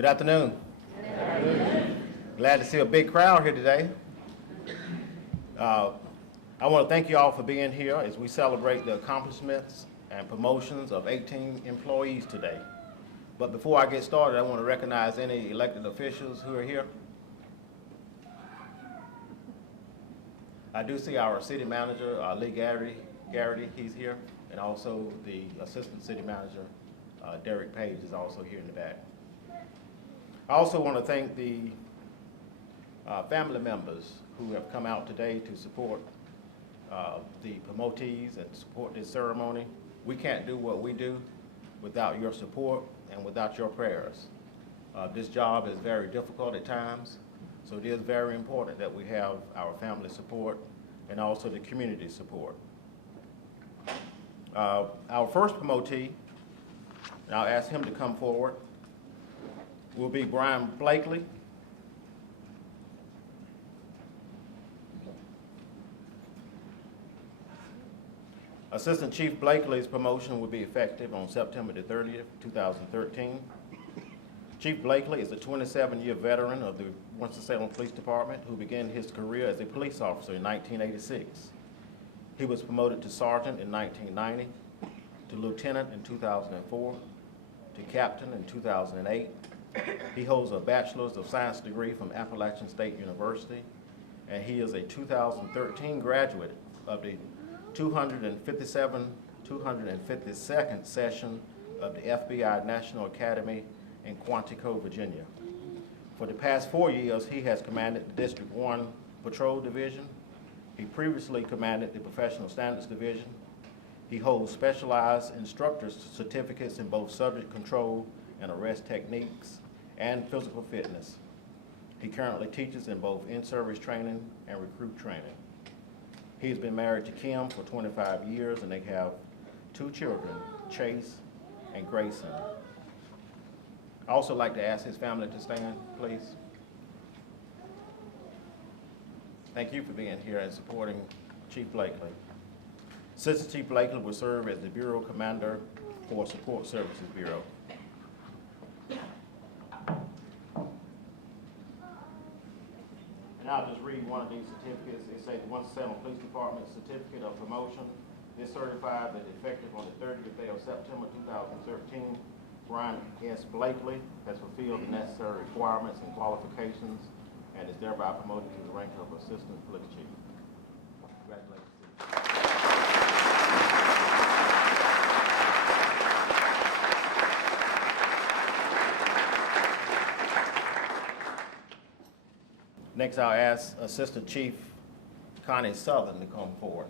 Good afternoon. Good afternoon. Glad to see a big crowd here today. I want to thank you all for being here as we celebrate the accomplishments and promotions of 18 employees today. But before I get started, I want to recognize any elected officials who are here. I do see our city manager, Lee Garrity, he's here, and also the assistant city manager, Derek Page, is also here in the back. I also want to thank the family members who have come out today to support the promotees and support this ceremony. We can't do what we do without your support and without your prayers. This job is very difficult at times, so it is very important that we have our family support and also the community support. Our first promotee, and I'll ask him to come forward, will be Brian Blakely. Assistant Chief Blakely's promotion will be effective on September the 30th, 2013. Chief Blakely is a 27-year veteran of the Winston-Salem Police Department who began his career as a police officer in 1986. He was promoted to sergeant in 1990, to lieutenant in 2004, to captain in 2008. He holds a Bachelor's of Science degree from Appalachian State University, and he is a 2013 graduate of the 252nd session of the FBI National Academy in Quantico, Virginia. For the past 4 years, he has commanded the District 1 Patrol Division. He previously commanded the Professional Standards Division. He holds specialized instructor's certificates in both subject control and arrest techniques and physical fitness. He currently teaches in both in-service training and recruit training. He's been married to Kim for 25 years, and they have 2 children, Chase and Grayson. I also like to ask his family to stand, please. Thank you for being here and supporting Chief Blakely. Assistant Chief Blakely will serve as the Bureau Commander for Support Services Bureau. And I'll just read one of these certificates. It says the Winston-Salem Police Department Certificate of Promotion is certified that effective on the 30th day of September 2013, Brian S. Blakely has fulfilled the necessary requirements and qualifications and is thereby promoted to the rank of Assistant Police Chief. Congratulations. Next, I'll ask Assistant Chief Connie Sullivan to come forward.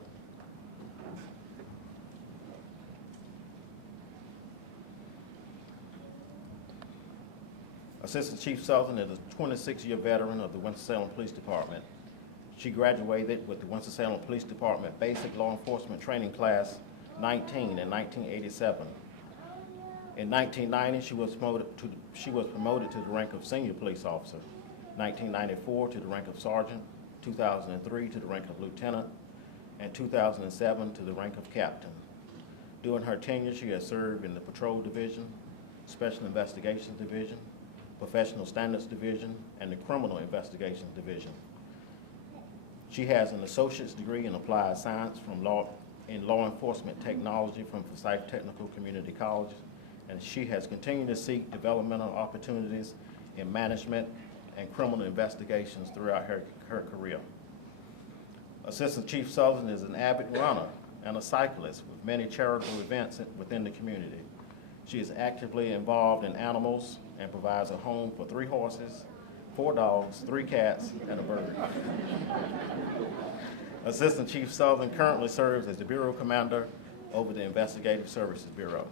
Assistant Chief Sullivan is a 26-year veteran of the Winston-Salem Police Department. She graduated with the Winston-Salem Police Department Basic Law Enforcement Training Class 19 in 1987. In 1990, she was promoted to the rank of Senior Police Officer. 1994 to the rank of Sergeant, 2003 to the rank of Lieutenant, and 2007 to the rank of Captain. During her tenure, she has served in the Patrol Division, Special Investigations Division, Professional Standards Division, and the Criminal Investigations Division. She has an associate's degree in applied science from law enforcement technology from Forsyth Technical Community College, and she has continued to seek developmental opportunities in management and criminal investigations throughout her career. Assistant Chief Sullivan is an avid runner and a cyclist with many charitable events within the community. She is actively involved in animals and provides a home for 3 horses, 4 dogs, 3 cats, and a bird. Assistant Chief Sullivan currently serves as the Bureau Commander over the Investigative Services Bureau.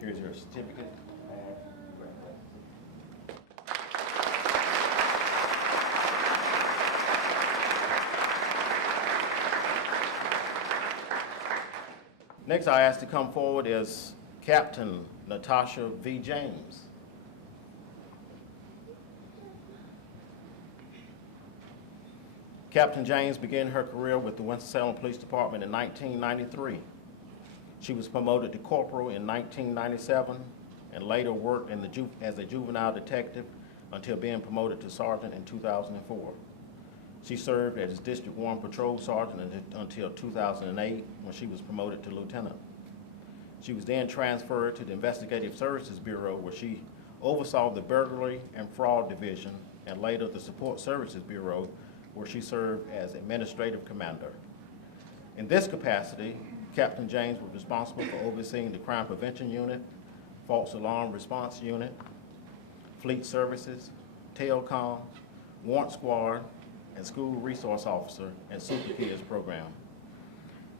Here's your certificate. Next, I ask to come forward is Captain Natasha V. James. Captain James began her career with the Winston-Salem Police Department in 1993. She was promoted to corporal in 1997 and later worked as a juvenile detective until being promoted to sergeant in 2004. She served as District 1 Patrol Sergeant until 2008 when she was promoted to lieutenant. She was then transferred to the Investigative Services Bureau where she oversaw the Burglary and Fraud Division and later the Support Services Bureau where she served as Administrative Commander. In this capacity, Captain James was responsible for overseeing the Crime Prevention Unit, False Alarm Response Unit, Fleet Services, Telecom, Warrant Squad, and School Resource Officer and Super Kids program.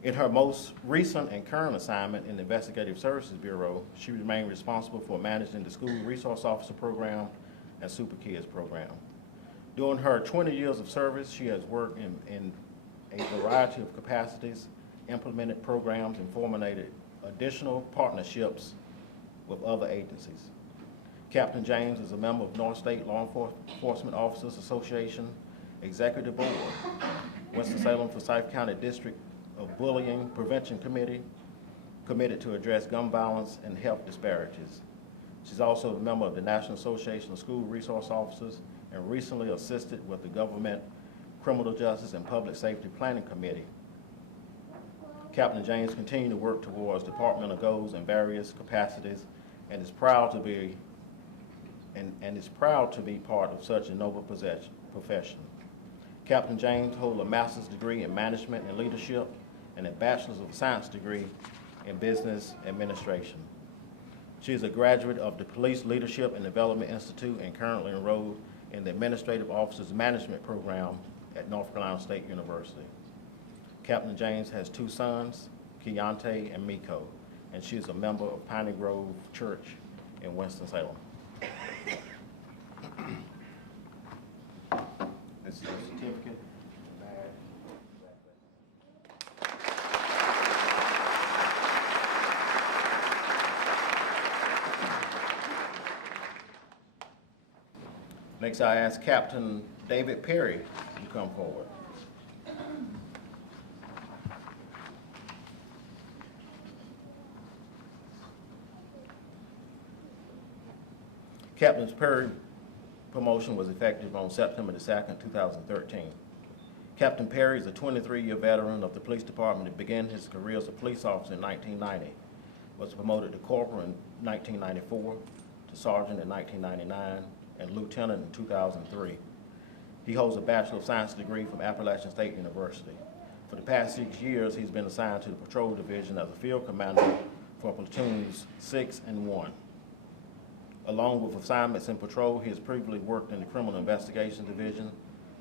In her most recent and current assignment in the Investigative Services Bureau, she remained responsible for managing the School Resource Officer program and Super Kids program. During her 20 years of service, she has worked in a variety of capacities, implemented programs, and formulated additional partnerships with other agencies. Captain James is a member of North State Law Enforcement Officers Association Executive Board, Winston-Salem Forsyth County District of Bullying Prevention Committee, committed to address gun violence and health disparities. She's also a member of the National Association of School Resource Officers and recently assisted with the Government Criminal Justice and Public Safety Planning Committee. Captain James continued to work towards departmental goals in various capacities and is proud to be part of such a noble profession. Captain James holds a master's degree in management and leadership and a bachelor's of science degree in business administration. She is a graduate of the Police Leadership and Development Institute and currently enrolled in the Administrative Officers Management Program at North Carolina State University. Captain James has two sons, Keontae and Miko, and she is a member of Piney Grove Church in Winston-Salem. This is a certificate. Next, I ask Captain David Perry to come forward. Captain Perry's promotion was effective on September the 2nd, 2013. Captain Perry is a 23-year veteran of the police department and began his career as a police officer in 1990. Was promoted to corporal in 1994, to sergeant in 1999, and lieutenant in 2003. He holds a Bachelor of Science degree from Appalachian State University. For the past 6 years, he's been assigned to the Patrol Division as a field commander for platoons 6 and 1. Along with assignments in patrol, he has previously worked in the Criminal Investigation Division,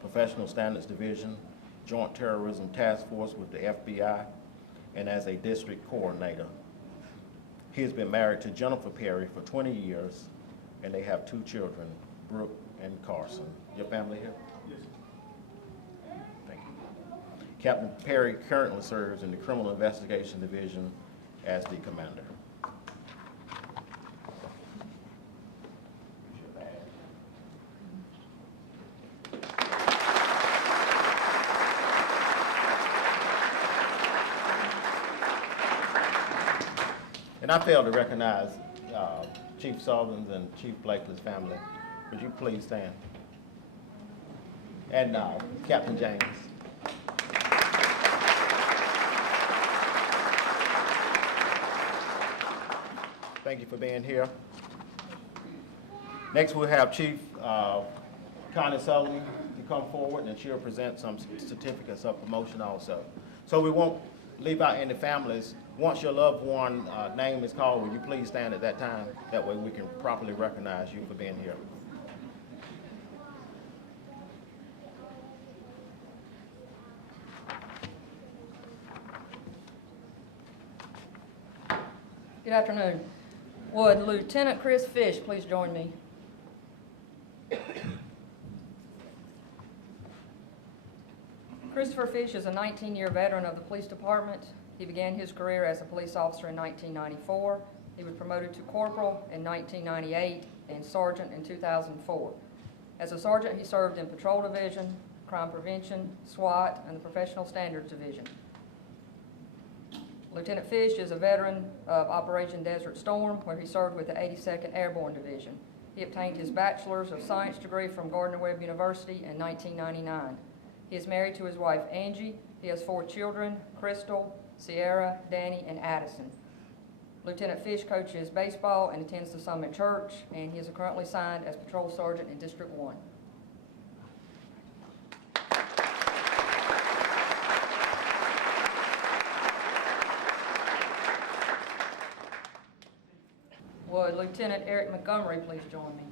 Professional Standards Division, Joint Terrorism Task Force with the FBI, and as a district coordinator. He has been married to Jennifer Perry for 20 years, and they have 2 children, Brooke and Carson. Your family here? Yes. Thank you. Captain Perry currently serves in the Criminal Investigation Division as the commander. And I failed to recognize Chief Sullivan's and Chief Blakely's family. Would you please stand? And Captain James. Thank you for being here. Next we'll have Chief Connie Sullivan to come forward, and she'll present some certificates of promotion also. So we won't leave out any families. Once your loved one name is called, will you please stand at that time? That way we can properly recognize you for being here. Good afternoon. Would Lieutenant Chris Fish please join me? Christopher Fish is a 19-year veteran of the police department. He began his career as a police officer in 1994. He was promoted to corporal in 1998 and sergeant in 2004. As a sergeant, he served in Patrol Division, Crime Prevention, SWAT, and the Professional Standards Division. Lieutenant Fish is a veteran of Operation Desert Storm, where he served with the 82nd Airborne Division. He obtained his Bachelor's of Science degree from Gardner-Webb University in 1999. He is married to his wife, Angie. He has 4 children, Crystal, Sierra, Danny, and Addison. Lieutenant Fish coaches baseball and attends the Summit Church, and he is currently signed as Patrol Sergeant in District 1. Would Lieutenant Eric Montgomery please join me?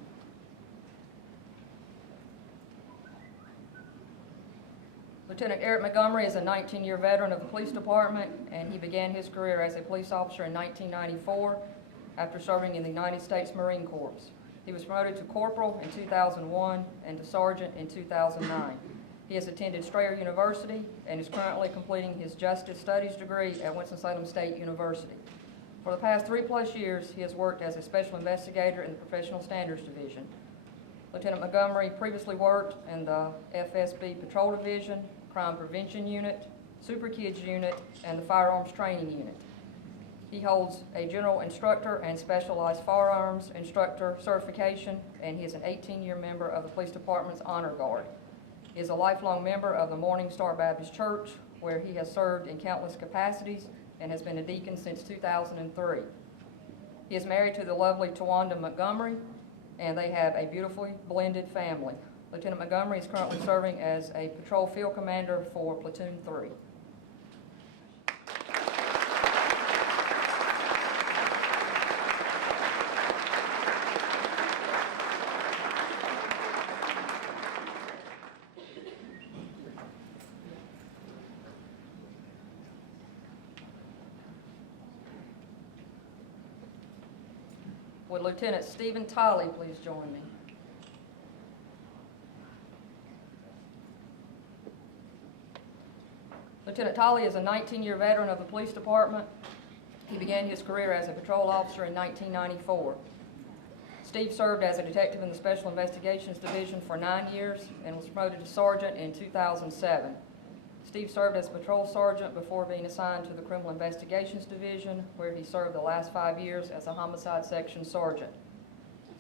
Lieutenant Eric Montgomery is a 19-year veteran of the police department, and he began his career as a police officer in 1994 after serving in the United States Marine Corps. He was promoted to corporal in 2001 and to sergeant in 2009. He has attended Strayer University and is currently completing his Justice Studies degree at Winston-Salem State University. For the past 3+ years, he has worked as a special investigator in the Professional Standards Division. Lieutenant Montgomery previously worked in the FSB Patrol Division, Crime Prevention Unit, Super Kids Unit, and the Firearms Training Unit. He holds a General Instructor and Specialized Firearms Instructor certification, and he is an 18-year member of the Police Department's Honor Guard. He is a lifelong member of the Morning Star Baptist Church, where he has served in countless capacities and has been a deacon since 2003. He is married to the lovely Tawanda Montgomery, and they have a beautifully blended family. Lieutenant Montgomery is currently serving as a patrol field commander for Platoon 3. Would Lieutenant Stephen Tolley please join me? Lieutenant Tolley is a 19-year veteran of the police department. He began his career as a patrol officer in 1994. Steve served as a detective in the Special Investigations Division for 9 years and was promoted to sergeant in 2007. Steve served as patrol sergeant before being assigned to the Criminal Investigations Division, where he served the last 5 years as a homicide section sergeant.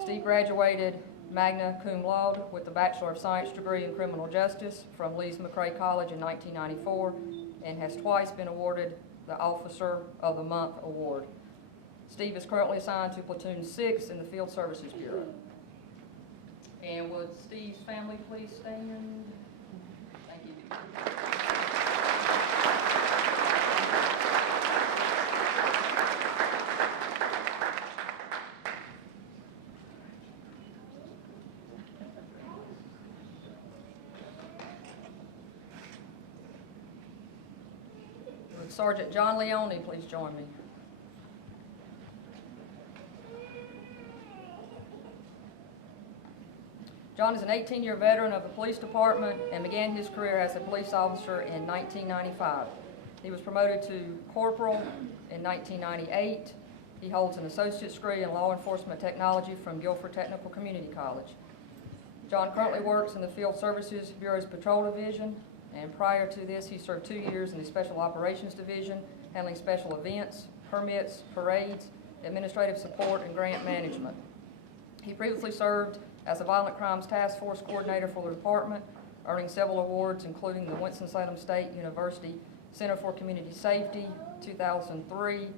Steve graduated magna cum laude with the Bachelor of Science degree in Criminal Justice from Lees-McRae College in 1994 and has twice been awarded the Officer of the Month award. Steve is currently assigned to Platoon 6 in the Field Services Bureau. And would Steve's family please stand? Thank you. Would Sgt John Leone please join me? John is an 18-year veteran of the police department and began his career as a police officer in 1995. He was promoted to corporal in 1998. He holds an associate's degree in law enforcement technology from Guilford Technical Community College. John currently works in the Field Services Bureau's Patrol Division, and prior to this, he served 2 years in the Special Operations Division, handling special events, permits, parades, administrative support, and grant management. He previously served as a Violent Crimes Task Force Coordinator for the department, earning several awards, including the Winston-Salem State University Center for Community Safety 2003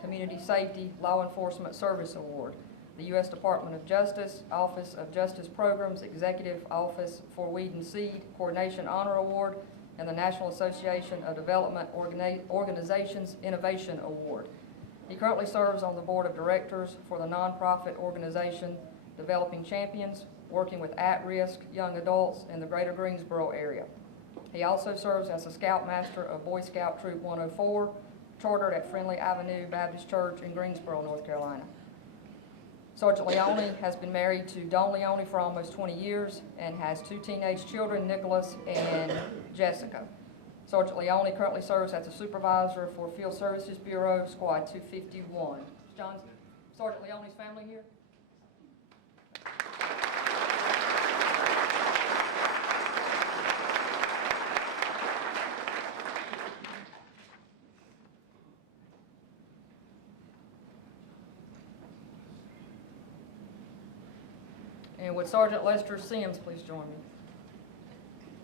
Community Safety Law Enforcement Service Award, the U.S. Department of Justice Office of Justice Programs Executive Office for Weed and Seed Coordination Honor Award, and the National Association of Development Organizations Innovation Award. He currently serves on the board of directors for the nonprofit organization Developing Champions, working with at-risk young adults in the greater Greensboro area. He also serves as a Scoutmaster of Boy Scout Troop 104, chartered at Friendly Avenue Baptist Church in Greensboro, North Carolina. Sergeant Leone has been married to Dawn Leone for almost 20 years and has 2 teenage children, Nicholas and Jessica. Sergeant Leone currently serves as a supervisor for Field Services Bureau, Squad 251. John, Sergeant Leone's family here? Would Sergeant Lester Sims please join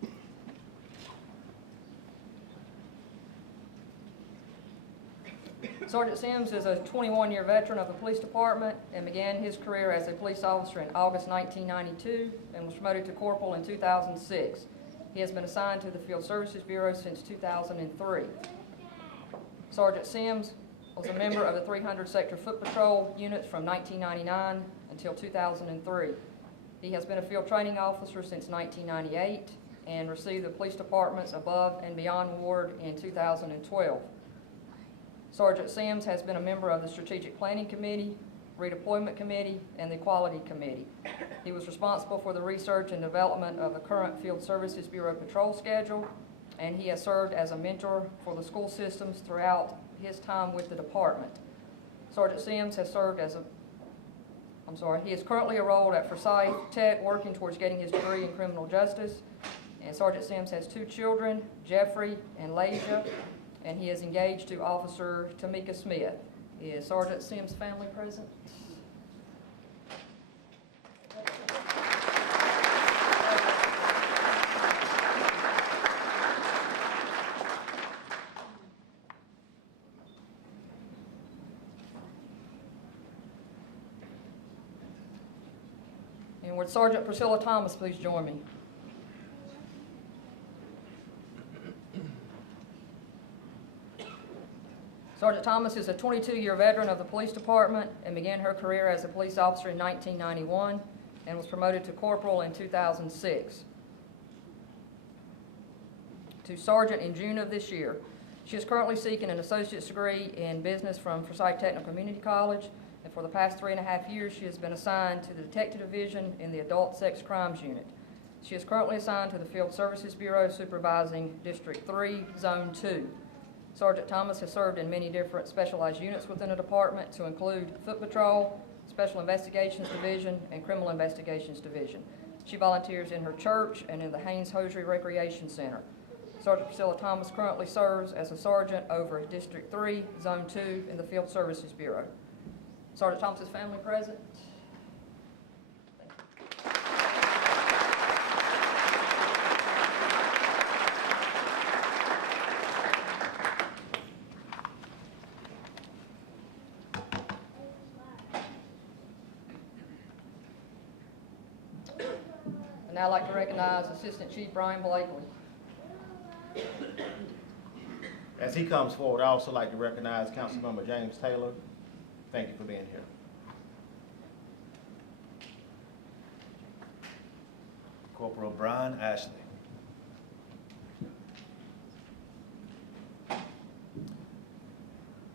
me? Sergeant Sims is a 21-year veteran of the police department and began his career as a police officer in August 1992 and was promoted to corporal in 2006. He has been assigned to the Field Services Bureau since 2003. Sergeant Sims was a member of the 300 Sector Foot Patrol units from 1999 until 2003. He has been a field training officer since 1998 and received the police department's Above and Beyond Award in 2012. Sergeant Sims has been a member of the Strategic Planning Committee, Redeployment Committee, and the Quality Committee. He was responsible for the research and development of the current Field Services Bureau patrol schedule, and he has served as a mentor for the school systems throughout his time with the department. Sergeant Sims has served as he is currently enrolled at Forsyth Tech, working towards getting his degree in criminal justice. And Sergeant Sims has 2 children, Jeffrey and Lasia, and he is engaged to Officer Tamika Smith. Is Sergeant Sims' family present? And would Sergeant Priscilla Thomas please join me? Sergeant Thomas is a 22-year veteran of the police department and began her career as a police officer in 1991 and was promoted to corporal in 2006 to sergeant in June of this year. She is currently seeking an associate's degree in business from Forsyth Technical Community College, and for the past 3.5 years she has been assigned to the Detective Division in the Adult Sex Crimes Unit. She is currently assigned to the Field Services Bureau supervising District 3, Zone 2. Sergeant Thomas has served in many different specialized units within the department to include Foot Patrol, Special Investigations Division, and Criminal Investigations Division. She volunteers in her church and in the Haynes Hosiery Recreation Center. Sergeant Priscilla Thomas currently serves as a sergeant over District 3, Zone 2 in the Field Services Bureau. Sergeant Thomas's family present? And now I'd like to recognize Assistant Chief Brian Blakely. As he comes forward, I'd also like to recognize Councilmember James Taylor. Thank you for being here. Corporal Brian Ashley.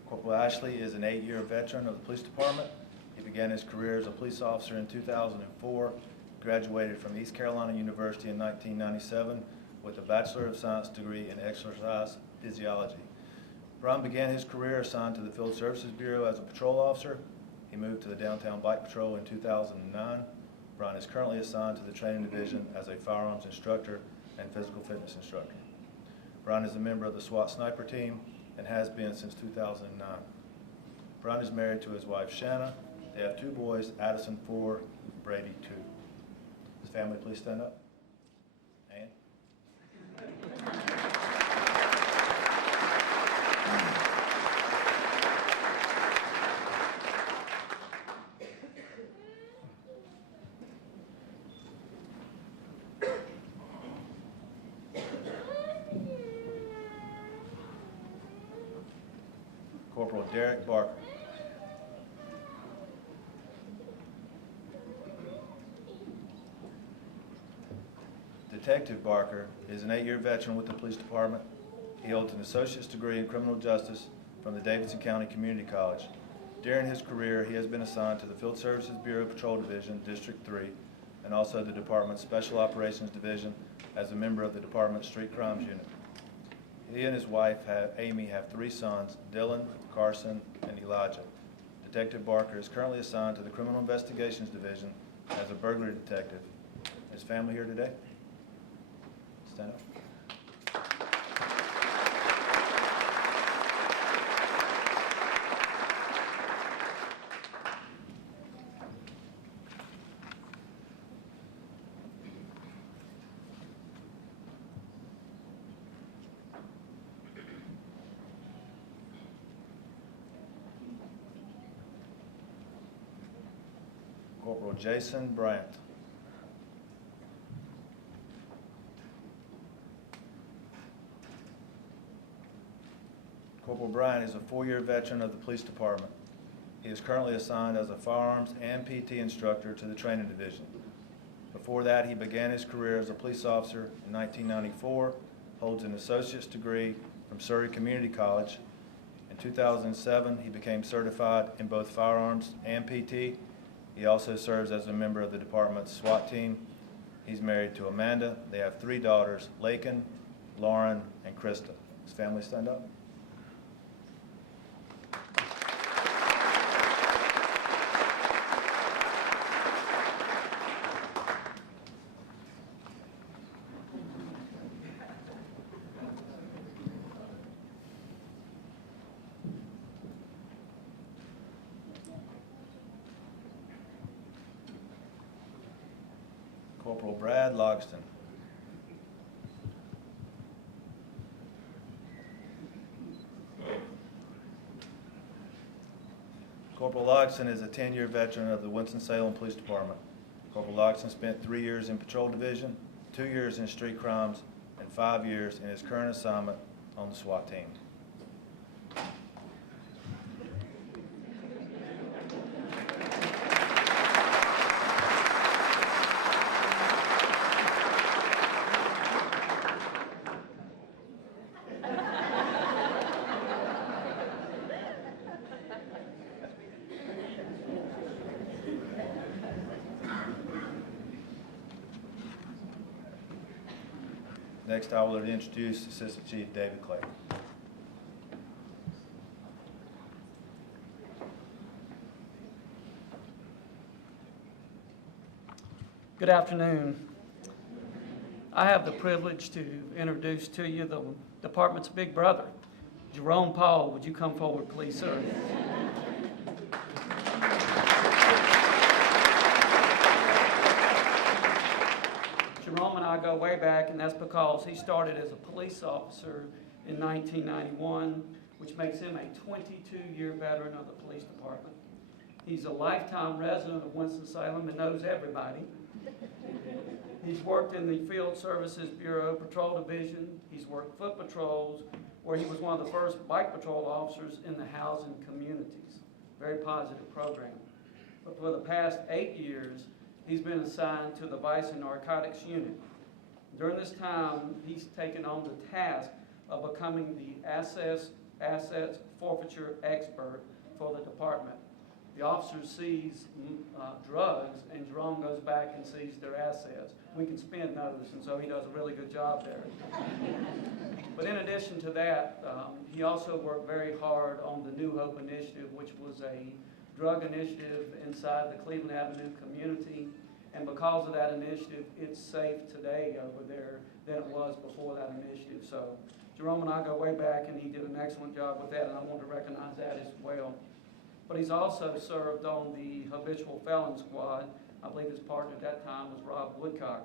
Corporal Ashley is an 8-year veteran of the police department. He began his career as a police officer in 2004, graduated from East Carolina University in 1997 with a Bachelor of Science degree in exercise physiology. Brian began his career assigned to the Field Services Bureau as a patrol officer. He moved to the Downtown Bike Patrol in 2009. Brian is currently assigned to the Training Division as a firearms instructor and physical fitness instructor. Brian is a member of the SWAT Sniper Team and has been since 2009. Brian is married to his wife Shanna. They have 2 boys, Addison 4, Brady 2. His family, please stand up. Ann. Corporal Derek Barker. Detective Barker is an 8-year veteran with the police department. He holds an associate's degree in criminal justice from the Davidson County Community College. During his career, he has been assigned to the Field Services Bureau Patrol Division, District 3, and also the Department's Special Operations Division as a member of the Department's Street Crimes Unit. He and his wife, Amy, have 3 sons, Dylan, Carson, and Elijah. Detective Barker is currently assigned to the Criminal Investigations Division as a burglary detective. Is family here today? Stand up. Corporal Jason Bryant. Corporal Bryant is a 4-year veteran of the police department. He is currently assigned as a firearms and PT instructor to the training division. Before that, he began his career as a police officer in 1994, holds an associate's degree from Surrey Community College. In 2007, he became certified in both firearms and PT. He also serves as a member of the department's SWAT team. He's married to Amanda. They have 3 daughters, Laken, Lauren, and Krista. His family stand up. Corporal Brad Logston. Corporal Logston is a 10-year veteran of the Winston-Salem Police Department. Corporal Logston spent 3 years in Patrol Division, 2 years in Street Crimes, and 5 years in his current assignment on the SWAT team. Next, I will introduce Assistant Chief David Clay. Good afternoon. I have the privilege to introduce to you the department's big brother, Jerome Paul. Would you come forward, please, sir? Jerome and I go way back, and that's because he started as a police officer in 1991, which makes him a 22-year veteran of the police department. He's a lifetime resident of Winston-Salem and knows everybody. He's worked in the Field Services Bureau Patrol Division. He's worked foot patrols, where he was one of the first bike patrol officers in the housing communities. Very positive program. But for the past 8 years, he's been assigned to the Vice and Narcotics Unit. During this time, he's taken on the task of becoming the assets forfeiture expert for the department. The officer sees drugs, and Jerome goes back and sees their assets. We can spend those, and so he does a really good job there. But in addition to that, he also worked very hard on the New Hope Initiative, which was a drug initiative inside the Cleveland Avenue community. And because of that initiative, it's safe today over there than it was before that initiative. So Jerome and I go way back, and he did an excellent job with that, and I want to recognize that as well. But he's also served on the habitual felon squad. I believe his partner at that time was Rob Woodcock.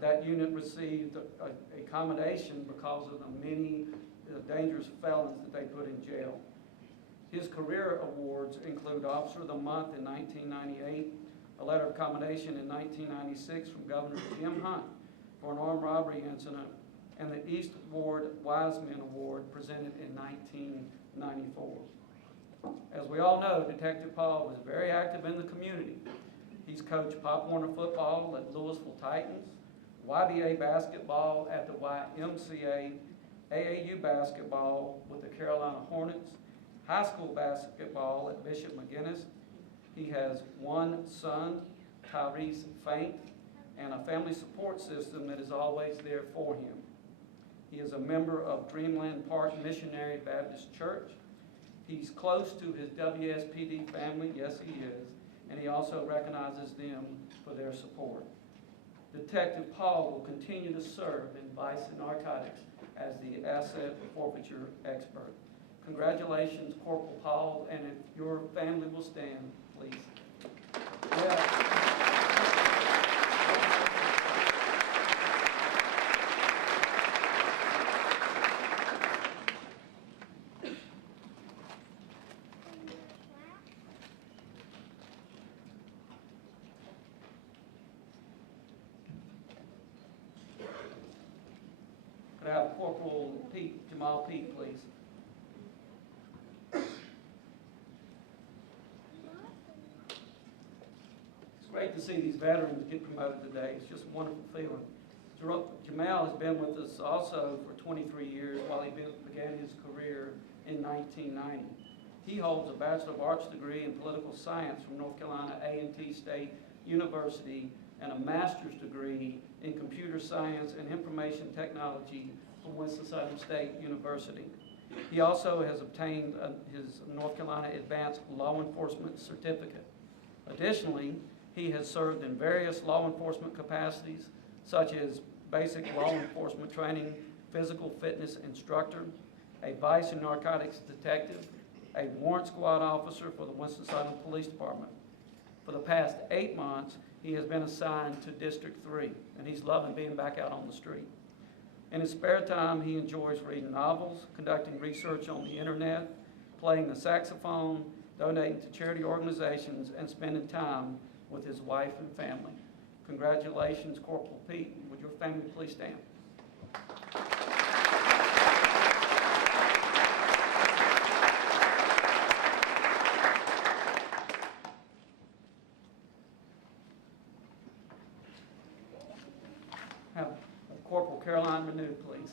That unit received a commendation because of the many dangerous felons that they put in jail. His career awards include Officer of the Month in 1998, a letter of commendation in 1996 from Governor Jim Hunt for an armed robbery incident, and the East Ward Wiseman Award presented in 1994. As we all know, Detective Paul was very active in the community. He's coached Pop Warner football at Louisville Titans, YBA basketball at the YMCA, AAU basketball with the Carolina Hornets, high school basketball at Bishop McGinnis. He has one son, Tyrese Faint, and a family support system that is always there for him. He is a member of Dreamland Park Missionary Baptist Church. He's close to his WSPD family, yes he is, and he also recognizes them for their support. Detective Paul will continue to serve in Vice and Narcotics as the asset forfeiture expert. Congratulations, Corporal Paul, and if your family will stand, please. Yeah. Could I have Corporal Pete, Jamal Pete, please? It's great to see these veterans get promoted today. It's just a wonderful feeling. Jamal has been with us also for 23 years while he began his career in 1990. He holds a Bachelor of Arts degree in Political Science from North Carolina A&T State University and a Master's degree in Computer Science and Information Technology from Winston-Salem State University. He also has obtained his North Carolina Advanced Law Enforcement Certificate. Additionally, he has served in various law enforcement capacities, such as basic law enforcement training, physical fitness instructor, a vice and narcotics detective, a warrant squad officer for the Winston-Salem Police Department. For the past 8 months, he has been assigned to District 3, and he's loving being back out on the street. In his spare time, he enjoys reading novels, conducting research on the internet, playing the saxophone, donating to charity organizations, and spending time with his wife and family. Congratulations, Corporal Pete. Would your family please stand? Have Corporal Caroline renewed, please.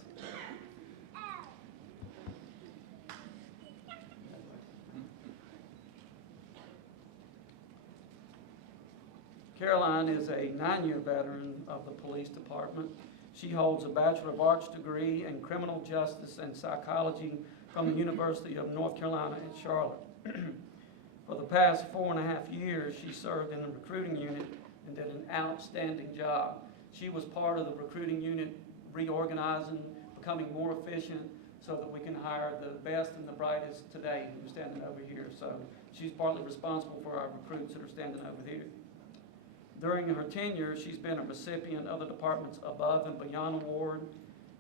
Caroline is a 9-year veteran of the police department. She holds a Bachelor of Arts degree in Criminal Justice and Psychology from the University of North Carolina at Charlotte. For the past 4.5 years, she served in the recruiting unit and did an outstanding job. She was part of the recruiting unit reorganizing, becoming more efficient so that we can hire the best and the brightest today who are standing over here. So she's partly responsible for our recruits that are standing over here. During her tenure, she's been a recipient of the department's Above and Beyond Award.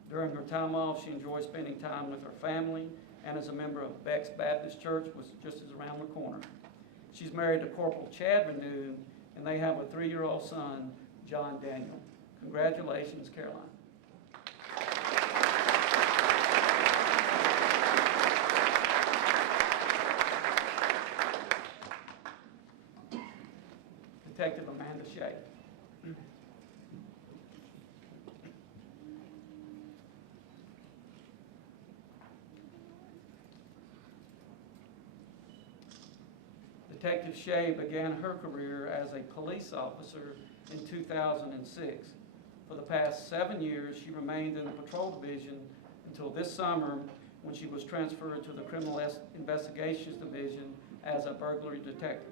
During her time off, she enjoys spending time with her family and as a member of Beck's Baptist Church, which just is around the corner. She's married to Corporal Chad Renew, and they have a 3-year-old son, John Daniel. Congratulations, Caroline. Detective Amanda Shea. Detective Shea began her career as a police officer in 2006. For the past 7 years, she remained in the patrol division until this summer when she was transferred to the Criminal Investigations Division as a burglary detective.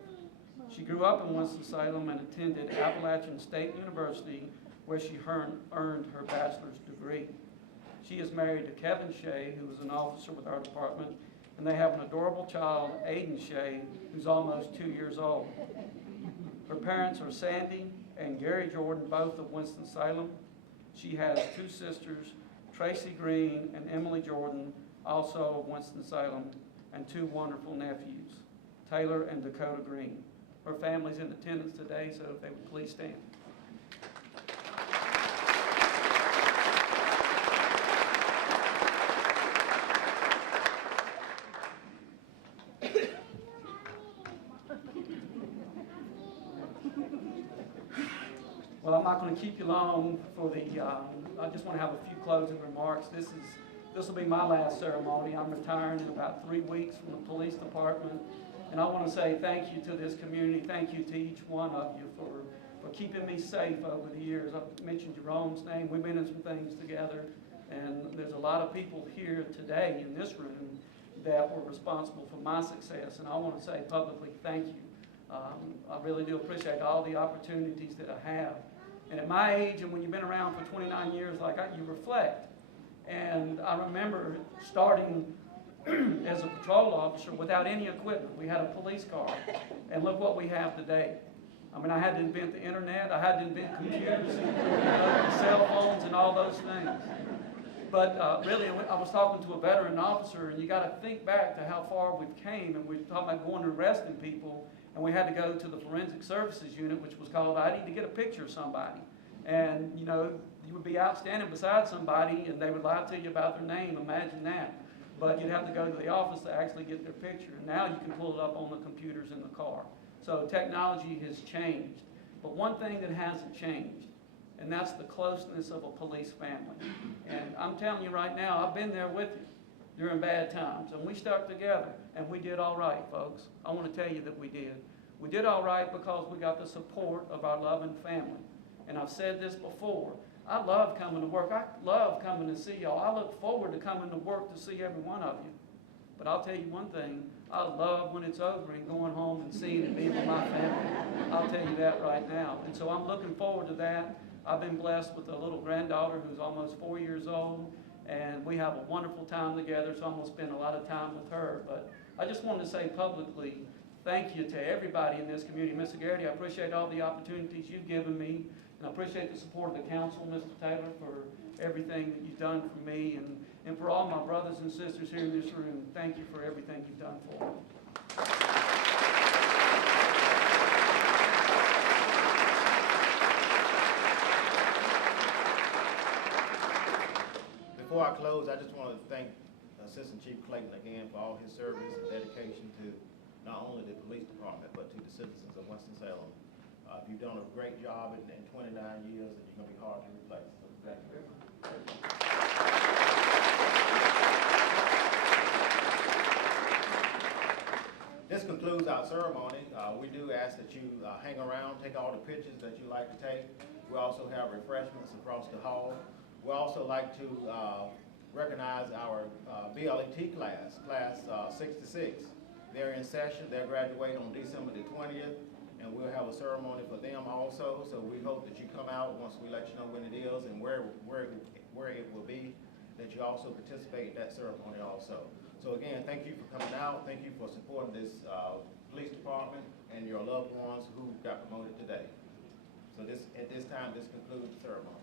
She grew up in Winston-Salem and attended Appalachian State University, where she earned her bachelor's degree. She is married to Kevin Shea, who is an officer with our department, and they have an adorable child, Aiden Shea, who's almost 2 years old. Her parents are Sandy and Gary Jordan, both of Winston-Salem. She has 2 sisters, Tracy Green and Emily Jordan, also of Winston-Salem, and 2 wonderful nephews, Taylor and Dakota Green. Her family's in attendance today, so if they would please stand. Well, I'm not going to keep you long for the, I just want to have a few closing remarks. This will be my last ceremony. I'm retiring in about 3 weeks from the police department. And I want to say thank you to this community. Thank you to each one of you for keeping me safe over the years. I've mentioned Jerome's name. We've been in some things together. And there's a lot of people here today in this room that were responsible for my success. And I want to say publicly thank you. I really do appreciate all the opportunities that I have. And at my age, and when you've been around for 29 years like you reflect. And I remember starting as a patrol officer without any equipment. We had a police car, and look what we have today. I mean, I had to invent the internet, I had to invent computers, cell phones, and all those things. But really, I was talking to a veteran officer, and you got to think back to how far we've came, and we're talking about going and arresting people, and we had to go to the forensic services unit, which was called, I need to get a picture of somebody. And, you know, You would be out standing beside somebody and they would lie to you about their name, imagine that. But you'd have to go to the office to actually get their picture. And now you can pull it up on the computers in the car. So technology has changed. But one thing that hasn't changed, and that's the closeness of a police family. And I'm telling you right now, I've been there with you during bad times, and we stuck together, and we did all right, folks. I want to tell you that we did. We did all right because we got the support of our loving family. And I've said this before, I love coming to work. I love coming to see y'all. I look forward to coming to work to see every one of you. But I'll tell you one thing, I love when it's over and going home and seeing and being with my family. I'll tell you that right now. And so I'm looking forward to that. I've been blessed with a little granddaughter who's almost 4 years old, and we have a wonderful time together, so I'm going to spend a lot of time with her. But I just wanted to say publicly, thank you to everybody in this community. Mr. Garrity, I appreciate all the opportunities you've given me, and I appreciate the support of the council, Mr. Taylor, for everything that you've done for me, and for all my brothers and sisters here in this room. Thank you for everything you've done for me. Before I close, I just want to thank Assistant Chief Clayton again for all his service and dedication to not only the police department, but to the citizens of Winston-Salem. You've done a great job in 29 years, and you're going to be hard to replace. So thank you very much. This concludes our ceremony. We do ask that you hang around, take all the pictures that you like to take. We also have refreshments across the hall. We also like to recognize our BLET class, class 66. They're in session. They're graduating on December the 20th, and we'll have a ceremony for them also. So we hope that you come out once we let you know when it is and where it will be, that you also participate in that ceremony also. So again, thank you for coming out. Thank you for supporting this police department and your loved ones who got promoted today. So at this time, this concludes the ceremony.